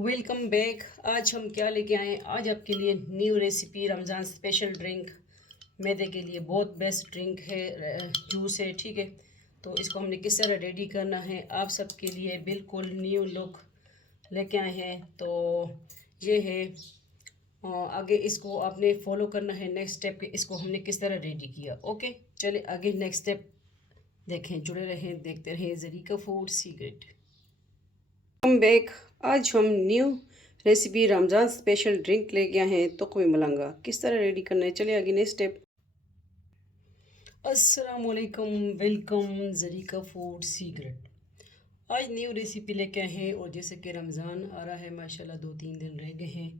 Welcome back. आज हम क्या लेके आए हैं? आज आपके लिए new recipe Ramzan special drink. मैदे के लिए बहुत बेस्ट ड्रिंक है, जूस है, ठीक है। तो इसको हमने किस तरह रेडी करना है आप सबके लिए बिल्कुल न्यू लुक लेके आए हैं। तो ये है, आगे इसको आपने फॉलो करना है नेक्स्ट स्टेप के, इसको हमने किस तरह रेडी किया। ओके, चले आगे नेक्स्ट स्टेप देखें। जुड़े रहें, देखते रहें Zarika food secret. Welcome back. आज हम new recipe Ramzan special drink लेके आए हैं तुक़वी मलंगा। किस तरह रेडी करना है, चलिए आगे नेक्स्ट स्टेप। अस्सलाम वालेकुम, वेलकम ज़रीका फूड सीक्रेट। आज न्यू रेसिपी लेके आए हैं और जैसे कि रमज़ान आ रहा है, माशाल्लाह 2-3 दिन रह गए हैं,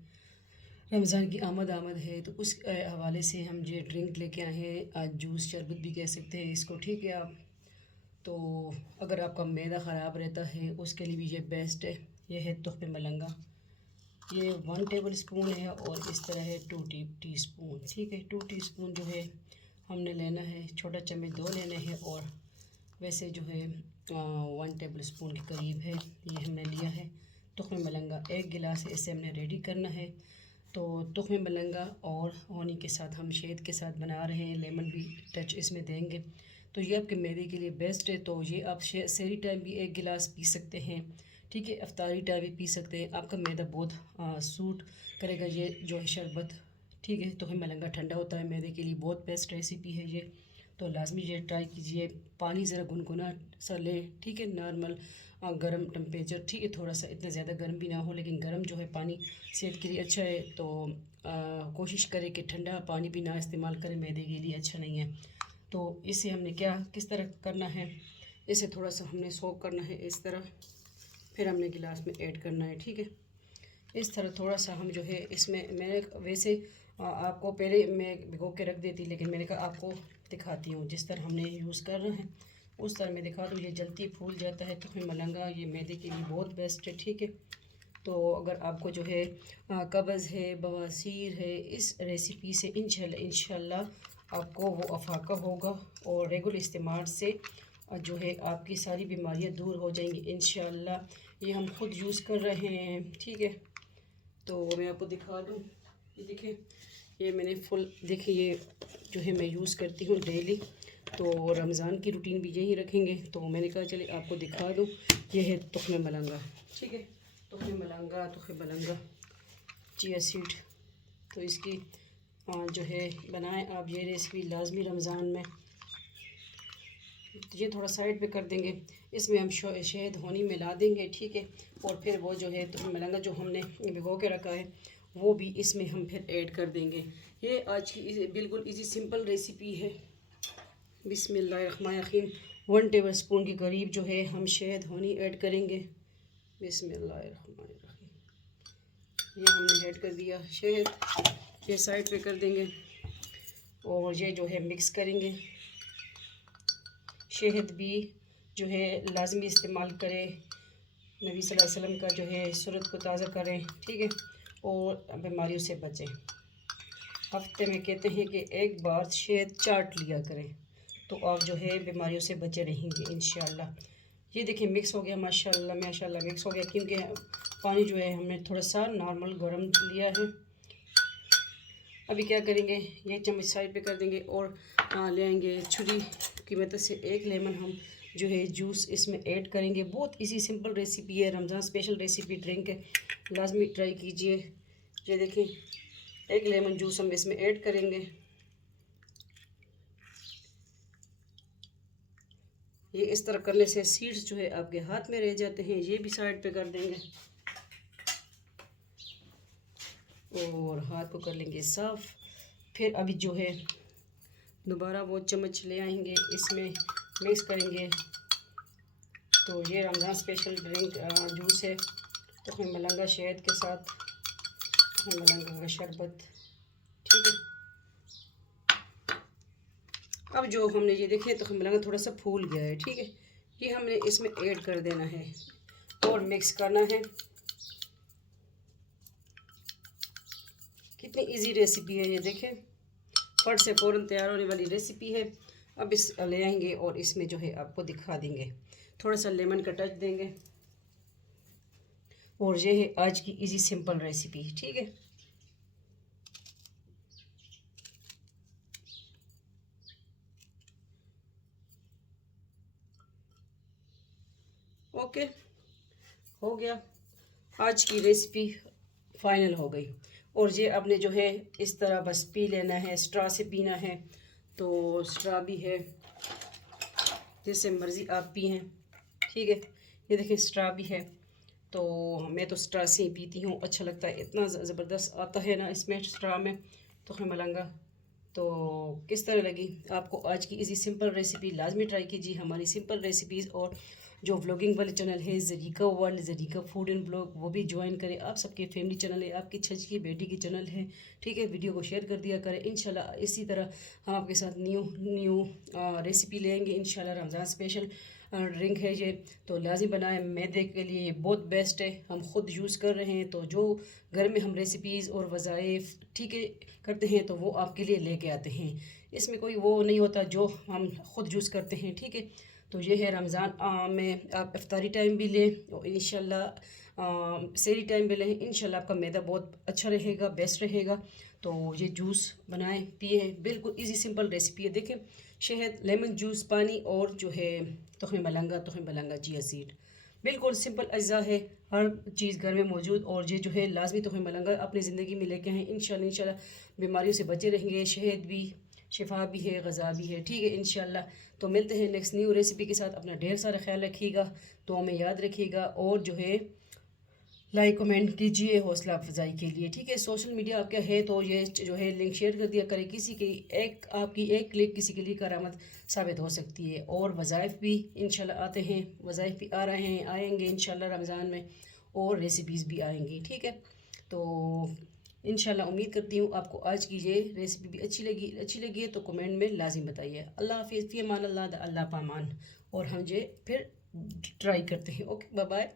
रमज़ान की आमद है। तो उस हवाले से हम ये ड्रिंक लेके आए हैं। आज जूस शरबत भी कह सकते हैं इसको, ठीक है आप। तो अगर आपका मैदा ख़राब रहता है उसके लिए भी ये बेस्ट है। ये है तुक़वी मलंगा। ये 1 टेबल स्पून है और इस तरह है 2 टी स्पून, ठीक है। 2 टीस्पून जो है हमने लेना है, छोटा चम्मच 2 लेने हैं और वैसे जो है 1 टेबल स्पून के करीब है, ये हमने लिया है। तुक़वी मलंगा 1 गिलास है, इसे हमने रेडी करना है। तो तुक़वी मलंगा और होनी के साथ हम शहद के साथ बना रहे हैं, लेमन भी टच इसमें देंगे। तो ये आपके मैदे के लिए बेस्ट है। तो ये आप सहरी टाइम भी 1 गिलास पी सकते हैं, ठीक है। अफ्तारी टाइम भी पी सकते हैं, आपका मैदा बहुत सूट करेगा ये जो है शरबत, ठीक है। तो हमें मलंगा ठंडा होता है, मैदे के लिए बहुत बेस्ट रेसिपी है ये। तो लाजमी ये ट्राई कीजिए। पानी ज़रा गुनगुना सा लें, ठीक है, नॉर्मल गर्म टेम्परेचर, ठीक है। थोड़ा सा इतना ज़्यादा गर्म भी ना हो, लेकिन गर्म जो है पानी सेहत के लिए अच्छा है। तो कोशिश करें कि ठंडा पानी भी ना इस्तेमाल करें, मैदे के लिए अच्छा नहीं है। तो इसे हमने क्या किस तरह करना है, इसे थोड़ा सा हमने सोक करना है इस तरह, फिर हमने गिलास में ऐड करना है, ठीक है। इस तरह थोड़ा सा हम जो है इसमें, मैंने वैसे आपको पहले मैं भिगो के रख देती, लेकिन मैंने कहा आपको दिखाती हूँ जिस तरह हमने यूज़ कर रहे हैं उस तरह मैं दिखा दूँ। ये जल्दी फूल जाता है। तो मलंगा ये मैदे के लिए बहुत बेस्ट है, ठीक है। तो अगर आपको जो है कब्ज़ है, बवासीर है, इस रेसिपी से इंशाल्लाह आपको वो अफाका होगा और रेगुलर इस्तेमाल से जो है आपकी सारी बीमारियां दूर हो जाएंगी इंशाल्लाह। ये हम खुद यूज़ कर रहे हैं, ठीक है। तो मैं आपको दिखा दूँ, ये देखिए, ये मैंने फुल देखिए, ये जो है मैं यूज़ करती हूँ डेली। तो रमज़ान की रूटीन भी यही रखेंगे। तो मैंने कहा चलिए आपको दिखा दूँ। ये है तुक़वी मलंगा, ठीक है। तुक़वी मलंगा चिया सीड। तो इसकी जो है बनाएं आप ये रेसिपी लाजमी रमज़ान में। तो ये थोड़ा साइड पे कर देंगे, इसमें हम शहद होनी मिला देंगे, ठीक है। और फिर वो जो है तुक़वी मलंगा जो हमने भिगो के रखा है वो भी इसमें हम फिर ऐड कर देंगे। ये आज की बिल्कुल इजी सिंपल रेसिपी है। बिस्मिल्लाहिर्रहमानिर्रहीम। 1 टेबल स्पून के करीब जो है हम शहद होनी ऐड करेंगे। बिस्मिल्लाहिर्रहमानिर्रहीम। ये हमने ऐड कर दिया शहद, ये साइड पे कर देंगे और ये जो है मिक्स करेंगे। शहद भी जो है लाजमी इस्तेमाल करें, नबी सल्लल्लाहु अलैहि वसल्लम का जो है सूरत को ताज़ा करें, ठीक है, और बीमारियों से बचें। हफ्ते में कहते हैं कि एक बार शहद चाट लिया करें, तो आप जो है बीमारियों से बचे रहेंगे इंशाल्लाह। ये देखिए मिक्स हो गया, माशाल्लाह माशाल्लाह मिक्स हो गया, क्योंकि पानी जो है हमने थोड़ा सा नॉर्मल गर्म लिया है। अभी क्या करेंगे, ये चम्मच साइड पे कर देंगे और ले आएंगे छुरी की मदद से एक लेमन हम जो है जूस इसमें ऐड करेंगे। बहुत इजी सिंपल रेसिपी है, रमज़ान स्पेशल रेसिपी ड्रिंक है, लाजमी ट्राई कीजिए। ये देखें, एक लेमन जूस हम इसमें ऐड करेंगे। ये इस तरह करने से सीड्स जो है आपके हाथ में रह जाते हैं। ये भी साइड पे कर देंगे और हाथ को कर लेंगे साफ़। फिर अभी जो है दोबारा वो चम्मच ले आएंगे, इसमें मिक्स करेंगे। तो ये रमज़ान स्पेशल ड्रिंक जूस है, तो मलंगा शहद के साथ, तो मलंगा का शरबत, ठीक है। अब जो हमने ये देखे तो मलंगा थोड़ा सा फूल गया है, ठीक है। ये हमने इसमें ऐड कर देना है और मिक्स करना है। कितनी इजी रेसिपी है ये देखें, फट से फ़ौरन तैयार होने वाली रेसिपी है। अब इस ले आएंगे और इसमें जो है आपको दिखा देंगे, थोड़ा सा लेमन का टच देंगे। और ये है आज की इजी सिंपल रेसिपी। ठीक है, ओके, हो गया। आज की रेसिपी फाइनल हो गई। और ये आपने जो है इस तरह बस पी लेना है, स्ट्रॉ से पीना है। तो स्ट्रॉ भी है, जैसे मर्ज़ी आप पिएं। ठीक है, ये देखिए स्ट्रॉ भी है। तो मैं तो स्ट्रॉ से ही पीती हूँ, अच्छा लगता है, इतना ज़बरदस्त आता है ना इसमें स्ट्रॉ में तुख़ मलंगा। तो किस तरह लगी आपको आज की इसी सिंपल रेसिपी? लाजमी ट्राई कीजिए हमारी सिंपल रेसिपीज़। और जो व्लॉगिंग वाले चैनल है Zarika world, Zarika food and blog, वो भी ज्वाइन करें। आप सबके फैमिली चैनल है, आपकी छज की बेटी की चैनल है। ठीक है, वीडियो को शेयर कर दिया करें। इंशाल्लाह इसी तरह हम आपके साथ न्यू न्यू रेसिपी लेंगे इंशाल्लाह। रमज़ान स्पेशल ड्रिंक है ये, तो लाजिम बनाएं। मैदे के लिए ये बहुत बेस्ट है, हम ख़ुद यूज़ कर रहे हैं। तो जो घर में हम रेसिपीज़ और वज़ाइफ ठीक है करते हैं तो वो आपके लिए लेके आते हैं। इसमें कोई वो नहीं होता जो हम ख़ुद यूज़ करते हैं। ठीक है, तो ये है रमज़ान में आप इफ्तारी टाइम भी लें और इंशाल्लाह सहरी टाइम भी लें। इंशाल्लाह आपका मैदा बहुत अच्छा रहेगा, बेस्ट रहेगा। तो ये जूस बनाएं, पिए, बिल्कुल इजी सिंपल रेसिपी है। देखें, शहद, लेमन जूस, पानी और जो है तुख़्म मलंगा चिया सीड, बिल्कुल सिंपल अज्जा है, हर चीज़ घर में मौजूद। और ये जो है लाजमी तुख़्म मलंगा अपनी ज़िंदगी में लेके आएँ। इंशाल्लाह बीमारियों से बचे रहेंगे। शहद भी शिफा भी है, गज़ा भी है। ठीक है, इंशाल्लाह। तो मिलते हैं नेक्स्ट न्यू रेसिपी के साथ। अपना ढेर सारा ख्याल रखिएगा, तो हमें याद रखिएगा। और जो है लाइक कमेंट कीजिए हौसला अफजाई के लिए। ठीक है, सोशल मीडिया आपका है तो ये जो है लिंक शेयर कर दिया करें। किसी की एक आपकी एक क्लिक किसी के लिए करामत साबित हो सकती है। और वज़ाइफ भी इंशाल्लाह आते हैं, वज़ाइफ भी आ रहे हैं, आएंगे इंशाल्लाह रमज़ान में, और रेसिपीज़ भी आएंगी। ठीक है, तो इंशाल्लाह उम्मीद करती हूँ आपको आज की ये रेसिपी भी अच्छी लगी है तो कमेंट में लाजिम बताइए। अल्लाह हाफिज़, फ़ी अमान अल्लाह, अल्लाह पामान। और हम ये फिर ट्राई करते हैं। Okay, bye bye.